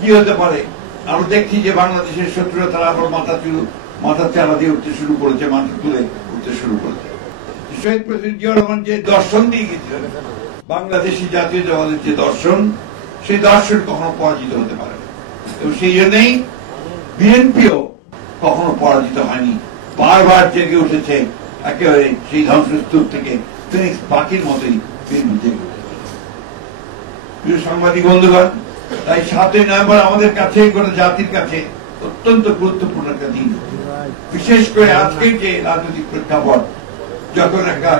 কি হতে পারে। আমরা দেখছি যে বাংলাদেশের শত্রুরা তারা আবার মাথা চালা দিয়ে উঠতে শুরু করেছে, মাথা তুলে উঠতে শুরু করেছে। শহীদ প্রেসিডেন্ট জিয়া রহমান যে দর্শন দিয়ে গেছিলেন, বাংলাদেশি জাতীয়তাবাদের যে দর্শন, সেই দর্শন কখনো পরাজিত হতে পারে না। এবং সেই জন্যই বিএনপিও কখনো পরাজিত হয়নি, বারবার জেগে উঠেছে, একেবারে সেই ধ্বংসস্তূপ থেকে ফিনিক্স পাখির মতোই বিএনপি জেগে উঠেছে। প্রিয় সাংবাদিক বন্ধুগণ, তাই 7ই নভেম্বর আমাদের কাছে, গোটা জাতির কাছে অত্যন্ত গুরুত্বপূর্ণ একটা দিন। বিশেষ করে আজকের যে রাজনৈতিক প্রেক্ষাপট, যখন একটা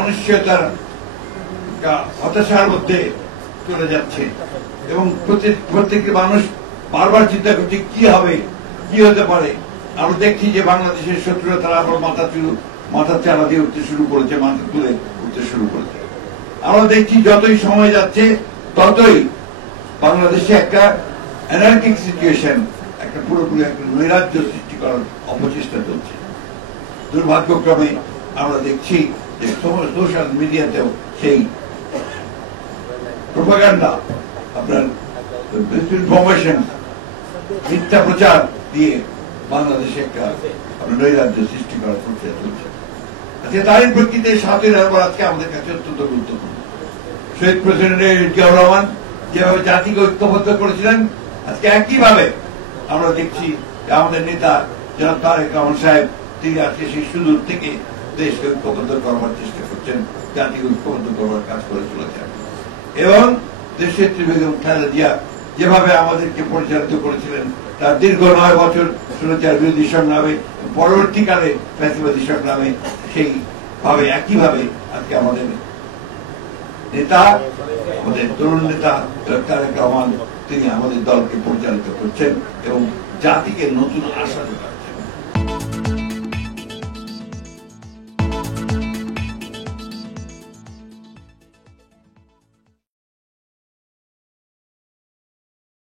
অনিশ্চয়তার হতাশার মধ্যে চলে যাচ্ছে এবং প্রত্যেকটি মানুষ বারবার চিন্তা করছে কি হবে, কি হতে পারে। আমরা দেখছি যে বাংলাদেশের শত্রুরা তারা আবার মাথা চালা দিয়ে উঠতে শুরু করেছে, মাথা তুলে উঠতে শুরু করেছে। আমরা দেখছি যতই সময় যাচ্ছে ততই বাংলাদেশে একটা অ্যানার্কিক সিচুয়েশন, একটা পুরোপুরি একটা নৈরাজ্য সৃষ্টি করার অপচেষ্টা চলছে। দুর্ভাগ্যক্রমে আমরা দেখছি যে সোশ্যাল মিডিয়াতেও সেই প্রোপাগান্ডা, আপনার ইনফরমেশন, মিথ্যা প্রচার দিয়ে বাংলাদেশে একটা নৈরাজ্য সৃষ্টি করার প্রক্রিয়া চলছে। আজকে তারই প্রেক্ষিতে 7ই নভেম্বর আজকে আমাদের কাছে অত্যন্ত গুরুত্বপূর্ণ। শহীদ প্রেসিডেন্ট জিয়াউর রহমান যেভাবে জাতিকে ঐক্যবদ্ধ করেছিলেন, আজকে একইভাবে আমরা দেখছি যে আমাদের নেতা জনাব তারেক রহমান সাহেব, তিনি আজকে সেই সুদূর থেকে দেশকে ঐক্যবদ্ধ করবার চেষ্টা করছেন, জাতিকে ঐক্যবদ্ধ করবার কাজ করে চলেছেন। এবং দেশের বেগম খালেদা জিয়া যেভাবে আমাদেরকে পরিচালিত করেছিলেন, তার দীর্ঘ 9 বছর স্বৈরাচার বিরোধী সংগ্রামে, পরবর্তীকালে ফ্যাসিবাদী সংগ্রামে, সেইভাবে একইভাবে আজকে আমাদের নেতা, আমাদের তরুণ নেতা তারেক রহমান, তিনি আমাদের দলকে পরিচালিত করছেন এবং জাতিকে নতুন আশা যোগান।